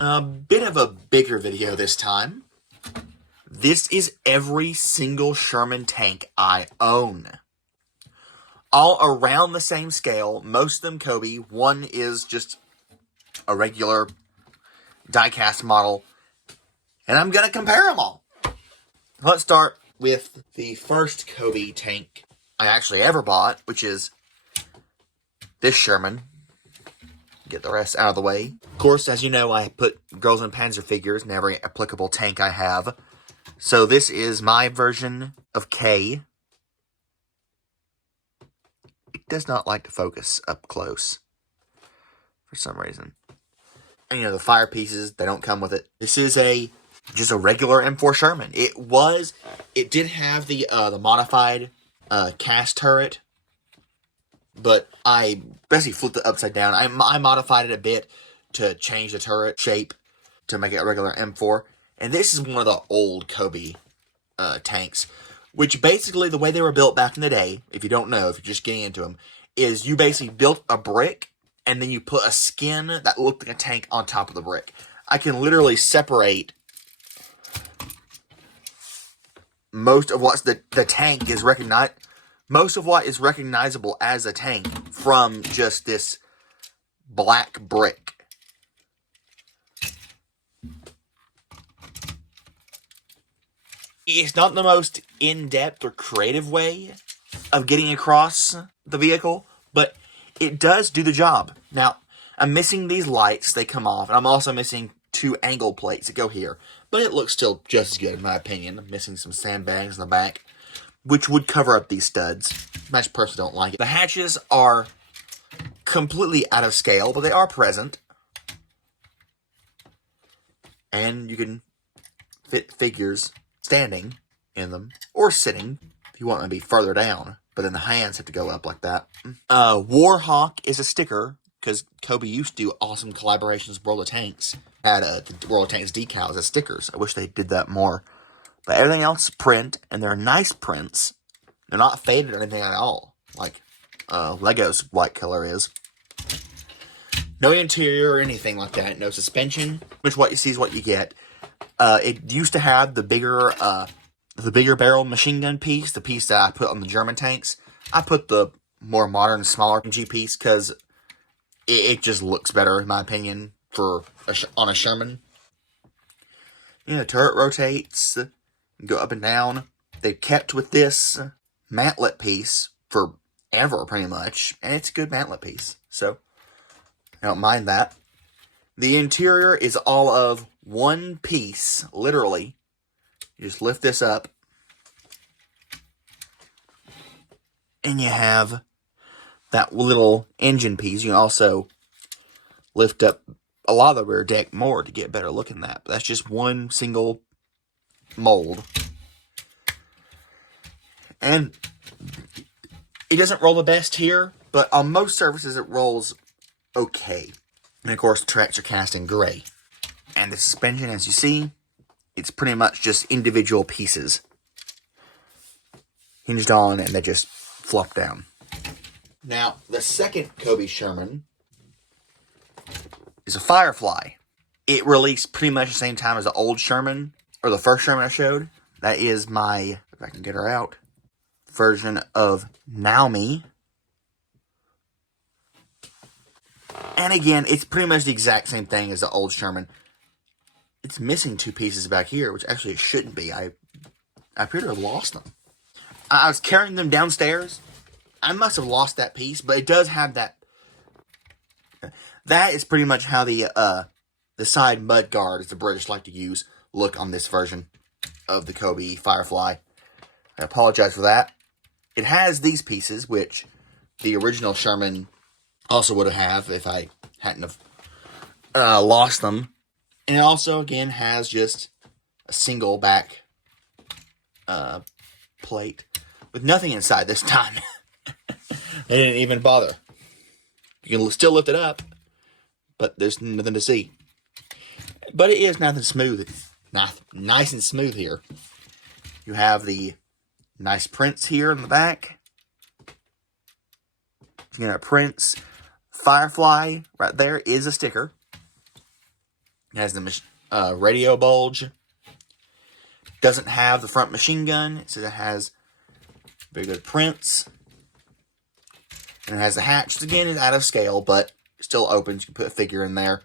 A bit of a bigger video this time. This is every single Sherman tank I own. All around the same scale, most of them Cobi. One is just a regular die-cast model. And I'm going to compare them all. Let's start with the first Cobi tank I actually ever bought, which is this Sherman. Get the rest out of the way. Of course, as you know, I put Girls and Panzer figures in every applicable tank I have. So this is my version of K. It does not like to focus up close for some reason. And, you know, the fire pieces, they don't come with it. This is just a regular M4 Sherman. It did have the modified cast turret, but I basically flipped it upside down. I modified it a bit to change the turret shape to make it a regular M4. And this is one of the old Cobi tanks, which basically the way they were built back in the day, if you don't know, if you're just getting into them, is you basically built a brick and then you put a skin that looked like a tank on top of the brick. I can literally separate most of what's the tank is recognized. Most of what is recognizable as a tank from just this black brick. It's not the most in-depth or creative way of getting across the vehicle, but it does do the job. Now, I'm missing these lights. They come off, and I'm also missing 2 angle plates that go here. But it looks still just as good, in my opinion. I'm missing some sandbags in the back, which would cover up these studs. I just personally don't like it. The hatches are completely out of scale, but they are present. And you can fit figures standing in them, or sitting, if you want them to be further down. But then the hands have to go up like that. Warhawk is a sticker, because Cobi used to do awesome collaborations with World of Tanks. Had the World of Tanks decals as stickers. I wish they did that more. But everything else is print, and they're nice prints. They're not faded or anything at all, like Lego's white color is. No interior or anything like that. No suspension, which what you see is what you get. It used to have the bigger barrel machine gun piece, the piece that I put on the German tanks. I put the more modern, smaller MG piece because it just looks better, in my opinion, on a Sherman. You know, the turret rotates, go up and down. They kept with this mantlet piece forever, pretty much, and it's a good mantlet piece, so I don't mind that. The interior is all of one piece, literally. You just lift this up, and you have that little engine piece. You can also lift up a lot of the rear deck more to get a better look at that. But that's just one single mold. And it doesn't roll the best here, but on most surfaces it rolls okay. And of course the tracks are cast in gray. And the suspension, as you see, it's pretty much just individual pieces hinged on, and they just flop down. Now, the second Cobi Sherman is a Firefly. It released pretty much the same time as the old Sherman, or the first Sherman I showed. That is my, if I can get her out, version of Naomi. And again, it's pretty much the exact same thing as the old Sherman. It's missing 2 pieces back here, which actually it shouldn't be. I appear to have lost them. I was carrying them downstairs. I must have lost that piece, but it does have that. That is pretty much how the side mud guard, as the British like to use, look on this version of the Cobi Firefly. I apologize for that. It has these pieces, which the original Sherman also would have if I hadn't have lost them. And it also, again, has just a single back plate with nothing inside this time. They didn't even bother. You can still lift it up, but there's nothing to see. But it is nice and smooth. Nice and smooth here. You have the nice prints here in the back. You got prints. Firefly right there is a sticker. It has the radio bulge. Doesn't have the front machine gun. It says it has very good prints. And it has the hatch. Which again, is out of scale, but still opens. You can put a figure in there.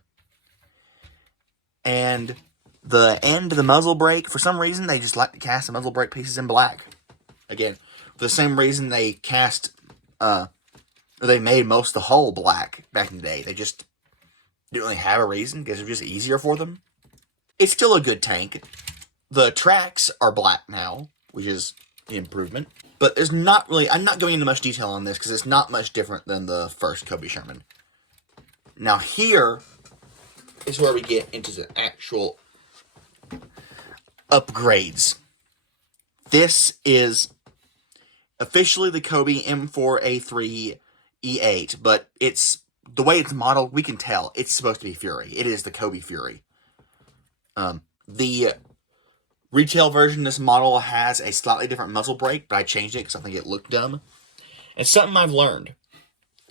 And the end of the muzzle brake, for some reason, they just like to cast the muzzle brake pieces in black. Again, for the same reason they they made most of the hull black back in the day. They just didn't really have a reason because it was just easier for them. It's still a good tank. The tracks are black now, which is an improvement. But there's not really, I'm not going into much detail on this because it's not much different than the first Cobi Sherman. Now here is where we get into the actual upgrades. This is officially the Cobi M4A3 E8, but it's the way it's modeled, we can tell it's supposed to be Fury. It is the Cobi Fury. The retail version of this model has a slightly different muzzle brake, but I changed it because I think it looked dumb. It's something I've learned.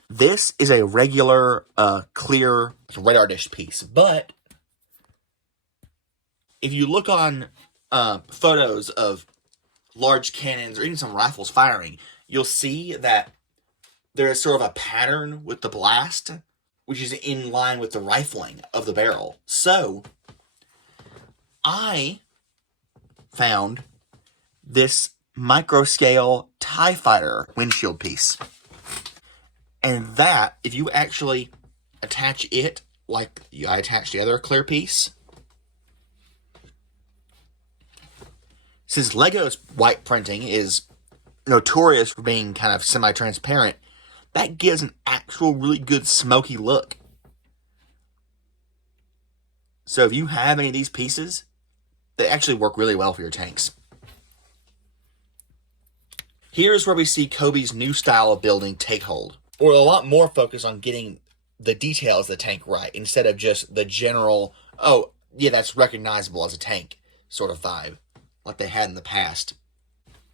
This is a regular, clear radar dish piece, but if you look on photos of large cannons or even some rifles firing, you'll see that there is sort of a pattern with the blast, which is in line with the rifling of the barrel. So, I found this micro-scale TIE Fighter windshield piece. And that, if you actually attach it like I attached the other clear piece, since Lego's white printing is notorious for being kind of semi-transparent, that gives an actual really good smoky look. So if you have any of these pieces, they actually work really well for your tanks. Here's where we see Cobi's new style of building take hold. Or a lot more focus on getting the details of the tank right, instead of just the general, oh, yeah, that's recognizable as a tank sort of vibe, like they had in the past.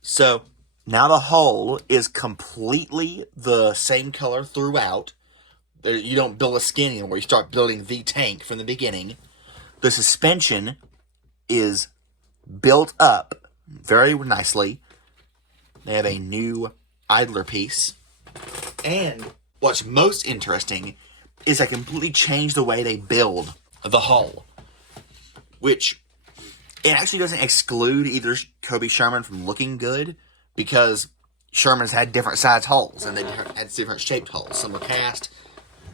So, now the hull is completely the same color throughout. You don't build a skin anymore, you start building the tank from the beginning. The suspension is built up very nicely. They have a new idler piece. And what's most interesting is I completely changed the way they build the hull, which it actually doesn't exclude either Cobi Sherman from looking good, because Sherman's had different size hulls and they had different shaped hulls. Some were cast,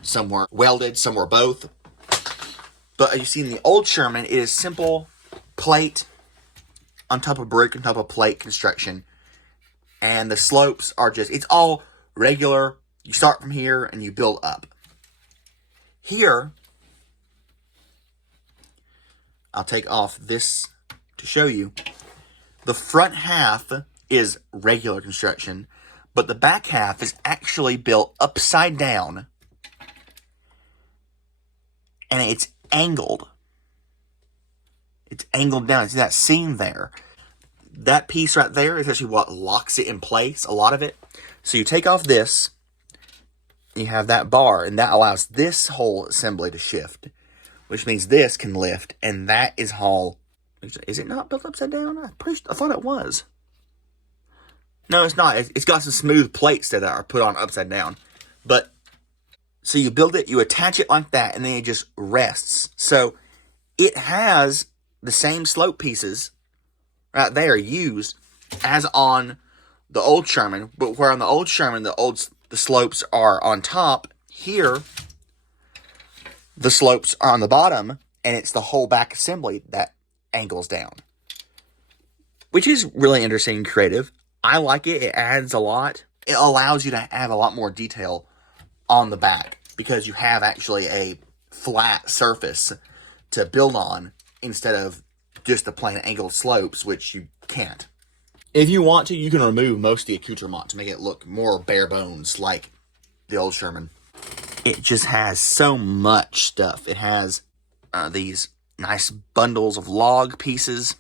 some were welded, some were both. But as you see in the old Sherman, it is simple plate on top of brick on top of plate construction, and the slopes are just, it's all regular. You start from here and you build up. Here, I'll take off this to show you. The front half is regular construction, but the back half is actually built upside down, and it's angled. It's angled down. See that seam there? That piece right there is actually what locks it in place, a lot of it. So you take off this, you have that bar, and that allows this whole assembly to shift, which means this can lift, and that is all. Is it not built upside down? I thought it was. No, it's not. It's got some smooth plates that are put on upside down. But, so you build it, you attach it like that, and then it just rests. So, it has the same slope pieces right there used as on the old Sherman, but where on the old Sherman, the slopes are on top, here, the slopes are on the bottom, and it's the whole back assembly that angles down. Which is really interesting and creative. I like it. It adds a lot. It allows you to have a lot more detail on the back, because you have actually a flat surface to build on instead of just the plain angled slopes, which you can't. If you want to, you can remove most of the accoutrement to make it look more bare bones like the old Sherman. It just has so much stuff. It has these nice bundles of log pieces.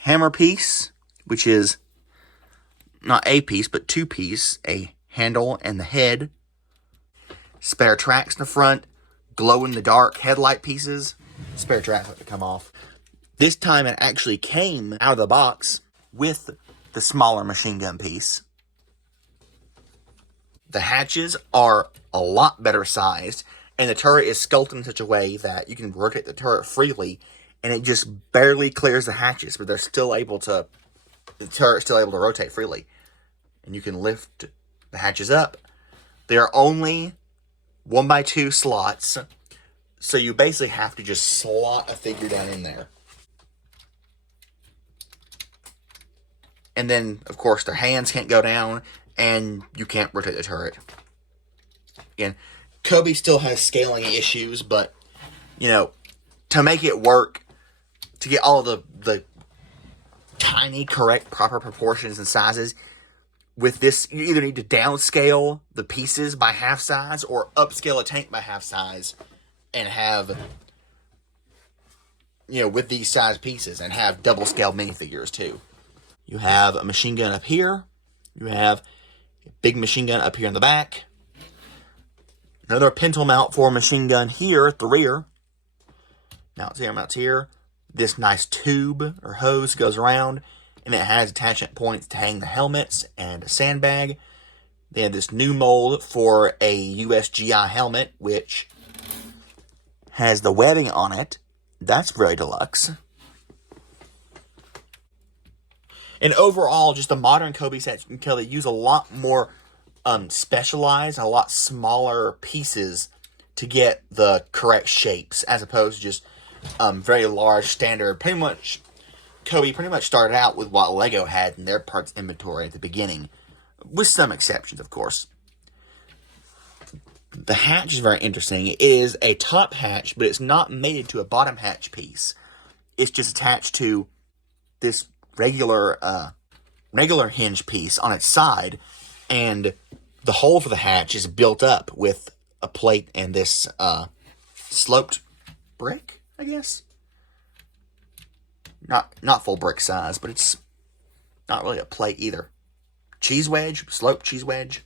Hammer piece, which is not a piece, but two piece. A handle and the head. Spare tracks in the front. glow-in-the-dark headlight pieces. Spare tracks have to come off. This time it actually came out of the box with the smaller machine gun piece. The hatches are a lot better sized, and the turret is sculpted in such a way that you can rotate the turret freely, and it just barely clears the hatches, but the turret's still able to rotate freely. And you can lift the hatches up. They are only 1x2 slots, so you basically have to just slot a figure down in there. And then, of course, their hands can't go down, and you can't rotate the turret. Again, Cobi still has scaling issues, but, you know, to make it work, to get all of the tiny, correct, proper proportions and sizes, with this, you either need to downscale the pieces by half size or upscale a tank by half size and have, you know, with these size pieces, and have double scale minifigures too. You have a machine gun up here. You have a big machine gun up here in the back. Another pintle mount for a machine gun here at the rear. Mounts here, mounts here. This nice tube or hose goes around, and it has attachment points to hang the helmets and a sandbag. They have this new mold for a USGI helmet, which has the webbing on it. That's very deluxe. And overall, just the modern Cobi sets, you can tell they use a lot more specialized and a lot smaller pieces to get the correct shapes, as opposed to just very large standard. Pretty much, Cobi pretty much started out with what Lego had in their parts inventory at the beginning, with some exceptions, of course. The hatch is very interesting. It is a top hatch, but it's not mated to a bottom hatch piece. It's just attached to this regular hinge piece on its side, and the hole for the hatch is built up with a plate and this sloped brick, I guess. Not full brick size, but it's not really a plate either. Cheese wedge, sloped cheese wedge.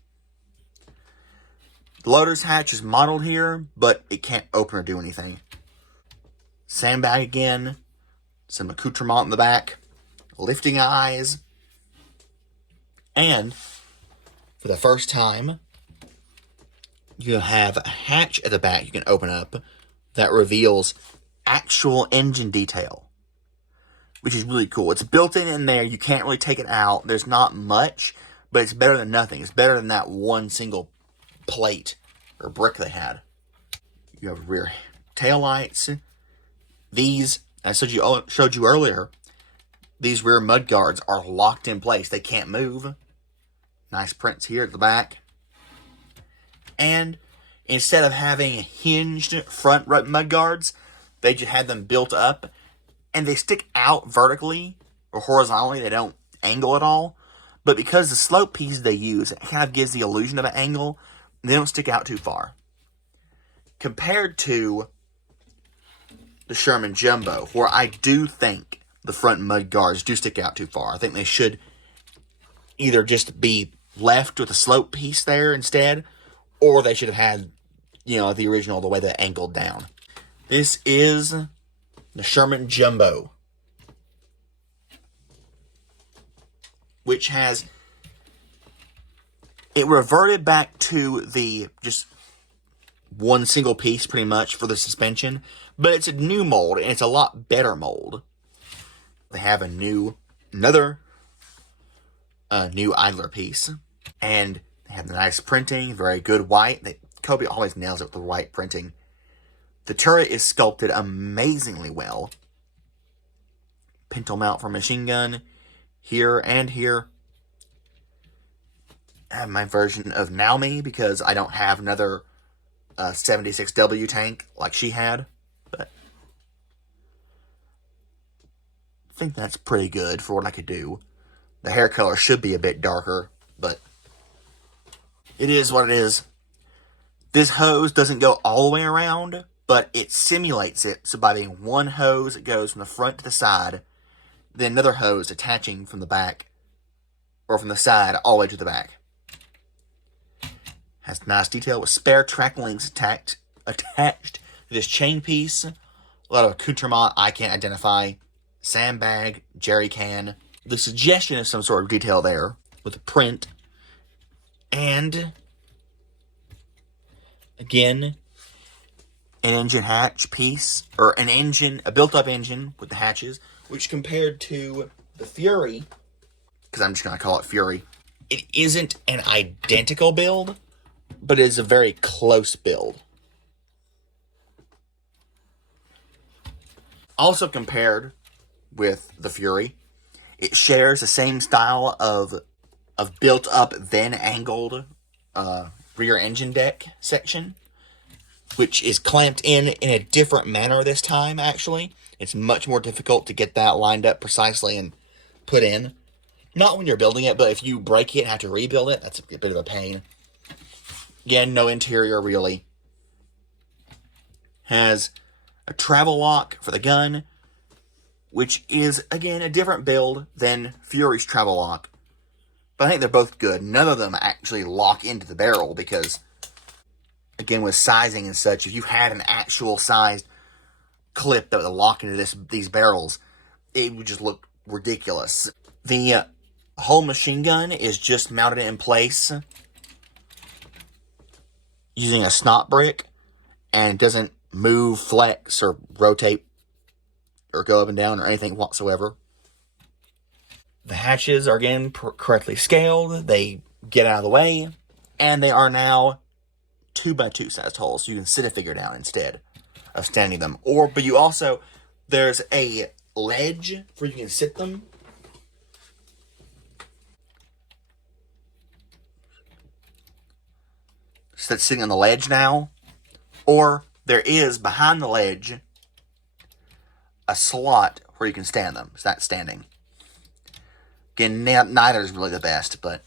The loader's hatch is modeled here, but it can't open or do anything. Sandbag again, some accoutrement in the back, lifting eyes, and for the first time, you have a hatch at the back you can open up that reveals actual engine detail, which is really cool. It's built in there. You can't really take it out. There's not much, but it's better than nothing. It's better than that one single plate or brick they had. You have rear taillights. These, as I showed you earlier, these rear mud guards are locked in place. They can't move. Nice prints here at the back. And instead of having hinged front mud guards, they just had them built up, and they stick out vertically or horizontally. They don't angle at all. But because the slope pieces they use, it kind of gives the illusion of an angle. They don't stick out too far. Compared to the Sherman Jumbo, where I do think the front mud guards do stick out too far. I think they should either just be left with a slope piece there instead, or they should have had, the original, the way they angled down. This is the Sherman Jumbo, which has, it reverted back to the just one single piece pretty much for the suspension, but it's a new mold, and it's a lot better mold. They have another new idler piece, and they have the nice printing, very good white. Cobi always nails it with the white printing. The turret is sculpted amazingly well. Pintle mount for machine gun, here and here. I have my version of Naomi because I don't have another 76W tank like she had, but I think that's pretty good for what I could do. The hair color should be a bit darker, but it is what it is. This hose doesn't go all the way around, but it simulates it. So by being one hose, it goes from the front to the side, then another hose attaching from the back, or from the side all the way to the back. Has nice detail with spare track links attached to this chain piece. A lot of accoutrement I can't identify. Sandbag, jerry can. The suggestion of some sort of detail there with a print. And again, an engine hatch piece, or a built-up engine with the hatches, which compared to the Fury, because I'm just going to call it Fury, it isn't an identical build, but it is a very close build. Also compared with the Fury, it shares the same style of built-up, then angled rear engine deck section, which is clamped in a different manner this time, actually. It's much more difficult to get that lined up precisely and put in. Not when you're building it, but if you break it and have to rebuild it, that's a bit of a pain. Again, no interior, really. Has a travel lock for the gun, which is, again, a different build than Fury's travel lock. But I think they're both good. None of them actually lock into the barrel because, again, with sizing and such, if you had an actual sized clip that would lock into these barrels, it would just look ridiculous. The whole machine gun is just mounted in place using a snot brick, and it doesn't move, flex, or rotate, or go up and down, or anything whatsoever. The hatches are, again, correctly scaled. They get out of the way, and they are now 2x2 sized holes, so you can sit a figure down instead of standing them. But you also, there's a ledge where you can sit them. So that's sitting on the ledge now. Or there is, behind the ledge, a slot where you can stand them. It's not standing. Again, neither is really the best, but...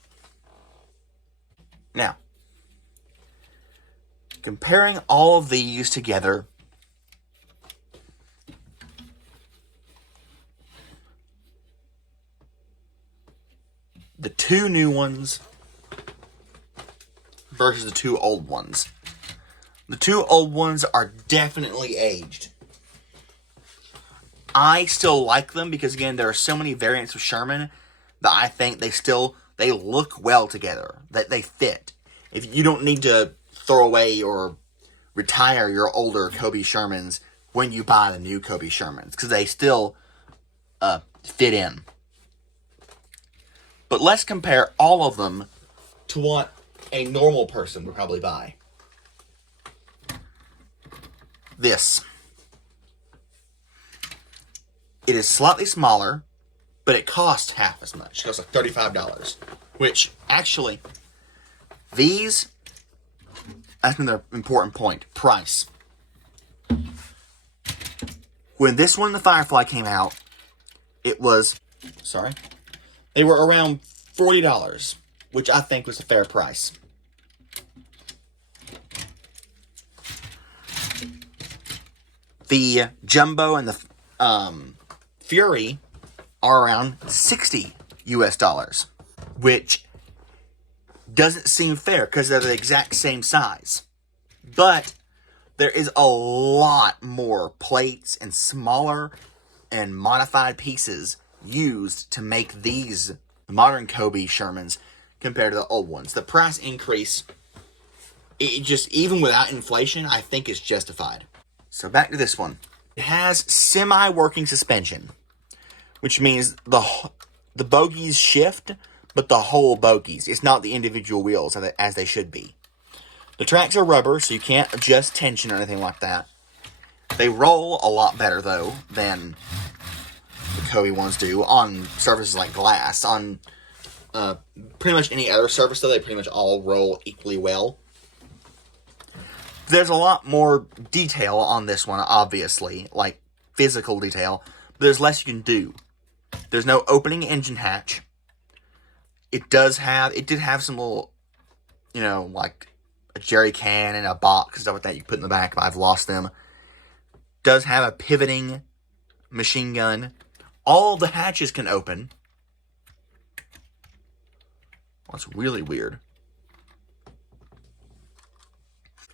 Now, comparing all of these together, the two new ones versus the two old ones. The two old ones are definitely aged. I still like them because, again, there are so many variants of Sherman that I think they look well together, that they fit. If you don't need to throw away or retire your older Cobi Shermans when you buy the new Cobi Shermans, because they still fit in. But let's compare all of them to what a normal person would probably buy. This. It is slightly smaller, but it costs half as much. It costs like $35. Which, actually, these, that's another important point. Price. When this one, the Firefly, came out, they were around $40, which I think was a fair price. The Jumbo and the Fury are around $60 US, which doesn't seem fair because they're the exact same size. But there is a lot more plates and smaller and modified pieces used to make these modern Cobi Shermans compared to the old ones. The price increase, it just, even without inflation, I think is justified. So back to this one. It has semi-working suspension, which means the bogies shift, but the whole bogies. It's not the individual wheels as they should be. The tracks are rubber, so you can't adjust tension or anything like that. They roll a lot better, though, than the Cobi ones do on surfaces like glass. On pretty much any other surface, though, they pretty much all roll equally well. There's a lot more detail on this one, obviously, like physical detail. But there's less you can do. There's no opening engine hatch. It did have some little, like a jerry can and a box and stuff like that you can put in the back, but I've lost them. Does have a pivoting machine gun. All the hatches can open. That's really weird.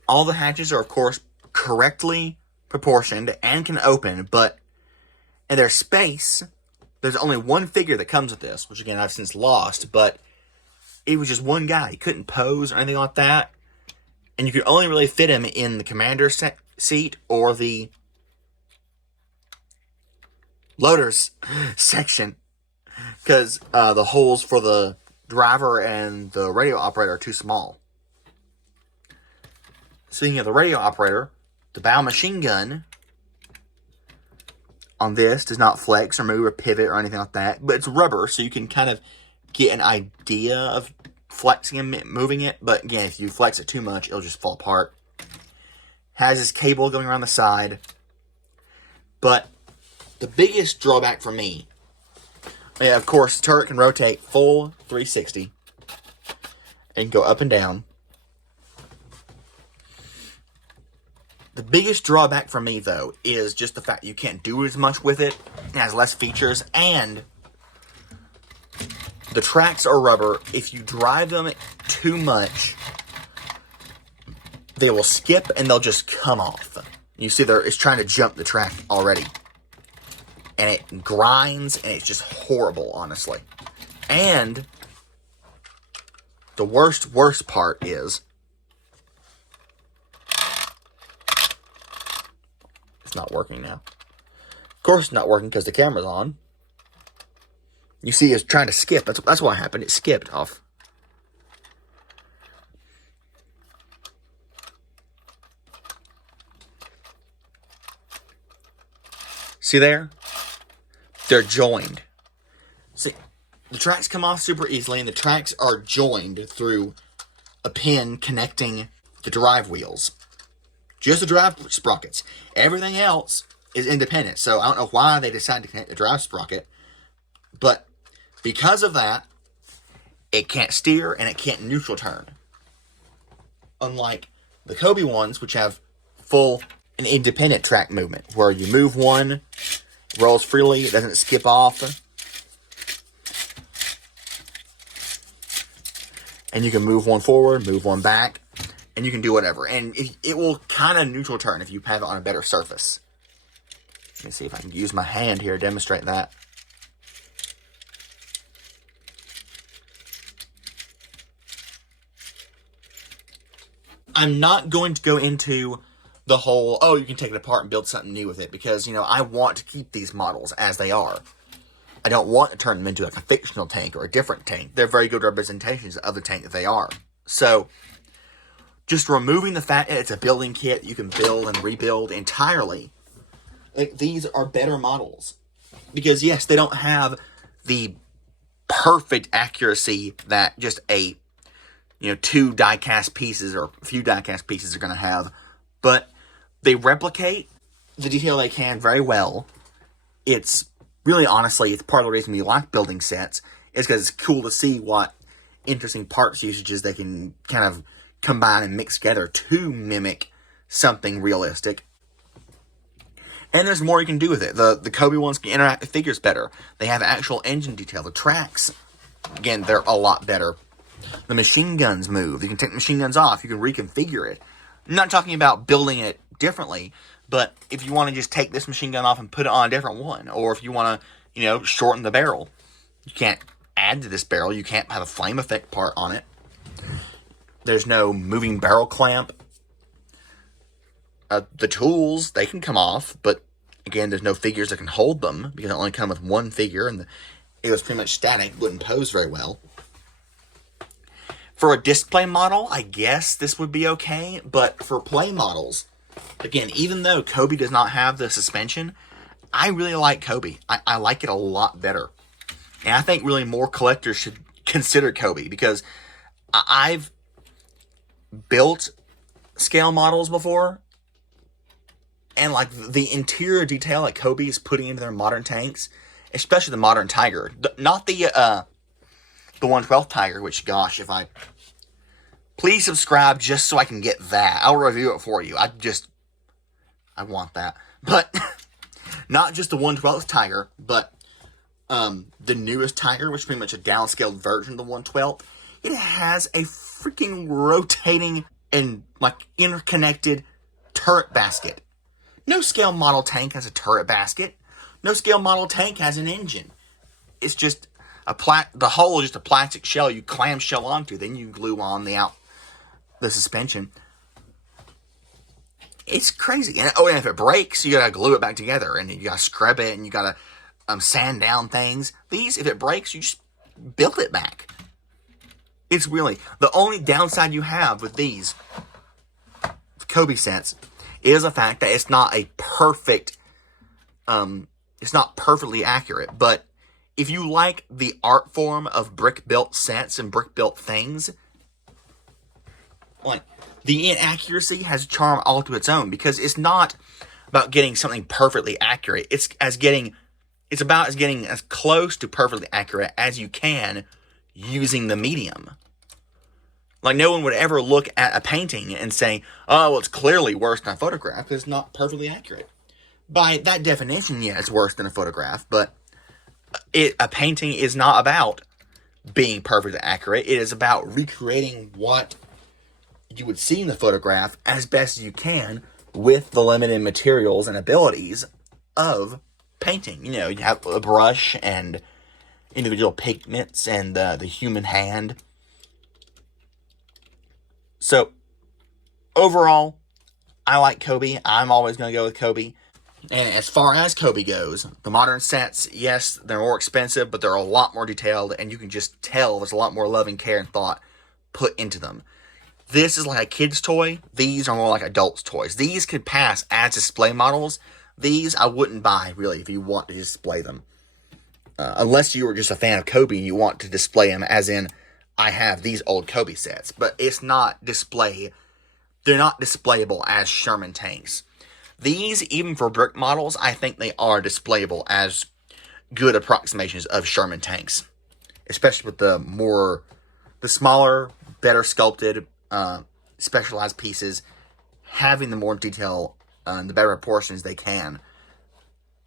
All the hatches are, of course, correctly proportioned and can open, but in their space, there's only one figure that comes with this, which again I've since lost, but it was just one guy. He couldn't pose or anything like that. And you could only really fit him in the commander's seat or the loader's section, because the holes for the driver and the radio operator are too small. Speaking of the radio operator, the bow machine gun on this does not flex or move or pivot or anything like that, but it's rubber, so you can kind of get an idea of flexing and moving it. But again, if you flex it too much, it'll just fall apart. Has this cable going around the side. But the biggest drawback for me, of course, the turret can rotate full 360 and go up and down. The biggest drawback for me, though, is just the fact you can't do as much with it. It has less features, and the tracks are rubber. If you drive them too much, they will skip and they'll just come off. You see it's trying to jump the track already. And it grinds, and it's just horrible, honestly. And the worst part is it's not working now. Of course it's not working because the camera's on. You see it's trying to skip. That's what happened. It skipped off. See there? They're joined. See, the tracks come off super easily, and the tracks are joined through a pin connecting the drive wheels. Just the drive sprockets. Everything else is independent. So I don't know why they decided to connect the drive sprocket. But because of that, it can't steer and it can't neutral turn. Unlike the Cobi ones, which have full and independent track movement, where you move one, rolls freely, it doesn't skip off. And you can move one forward, move one back, and you can do whatever. And it will kind of neutral turn if you have it on a better surface. Let me see if I can use my hand here to demonstrate that. I'm not going to go into the whole, you can take it apart and build something new with it, because, I want to keep these models as they are. I don't want to turn them into like a fictional tank or a different tank. They're very good representations of the tank that they are. So, just removing the fact that it's a building kit you can build and rebuild entirely, these are better models. Because, yes, they don't have the perfect accuracy that just two die-cast pieces or a few die-cast pieces are going to have. But they replicate the detail they can very well. It's really, honestly, it's part of the reason we like building sets, is because it's cool to see what interesting parts usages they can kind of combine and mix together to mimic something realistic. And there's more you can do with it. The Cobi ones can interact with figures better. They have actual engine detail. The tracks, again, they're a lot better. The machine guns move. You can take the machine guns off. You can reconfigure it. I'm not talking about building it differently, but if you want to just take this machine gun off and put it on a different one, or if you want to, shorten the barrel, you can't add to this barrel. You can't have a flame effect part on it. There's no moving barrel clamp. The tools, they can come off, but again, there's no figures that can hold them, because they only come with one figure, and it was pretty much static, wouldn't pose very well. For a display model, I guess this would be okay, but for play models, again, even though Cobi does not have the suspension, I really like Cobi. I like it a lot better. And I think really more collectors should consider Cobi, because I've built scale models before, and like the interior detail that Cobi is putting into their modern tanks, especially the modern Tiger, not the 1/12 Tiger, which, gosh, please subscribe just so I can get that. I'll review it for you. I want that. But, not just the 1/12 Tiger, but the newest Tiger, which is pretty much a downscaled version of the 1/12. It has a freaking rotating and, interconnected turret basket. No scale model tank has a turret basket. No scale model tank has an engine. It's just the hull is just a plastic shell you clamshell onto. Then you glue on the suspension. It's crazy. And if it breaks, you gotta glue it back together, and you gotta scrub it, and you gotta sand down things. These, if it breaks, you just build it back. It's really the only downside you have with these Cobi sets is the fact that it's not a perfect, it's not perfectly accurate. But if you like the art form of brick-built sets and brick-built things, like, the inaccuracy has a charm all to its own, because it's not about getting something perfectly accurate. It's about getting as close to perfectly accurate as you can using the medium. Like, no one would ever look at a painting and say, oh, well, it's clearly worse than a photograph because it's not perfectly accurate. By that definition, yeah, it's worse than a photograph, but a painting is not about being perfectly accurate. It is about recreating what you would see in the photograph as best as you can with the limited materials and abilities of painting. You know, you have a brush and individual pigments and the human hand. So, overall, I like Cobi. I'm always going to go with Cobi. And as far as Cobi goes, the modern sets, yes, they're more expensive, but they're a lot more detailed, and you can just tell there's a lot more love and care and thought put into them. This is like a kid's toy. These are more like adults' toys. These could pass as display models. These I wouldn't buy, really, if you want to display them. Unless you were just a fan of Cobi and you want to display them, as in, I have these old Cobi sets. But it's not display. They're not displayable as Sherman tanks. These, even for brick models, I think they are displayable as good approximations of Sherman tanks. Especially with the smaller, better sculpted, specialized pieces, having the more detail and the better proportions they can.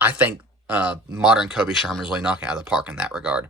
I think modern Cobi Shermans really knock it out of the park in that regard.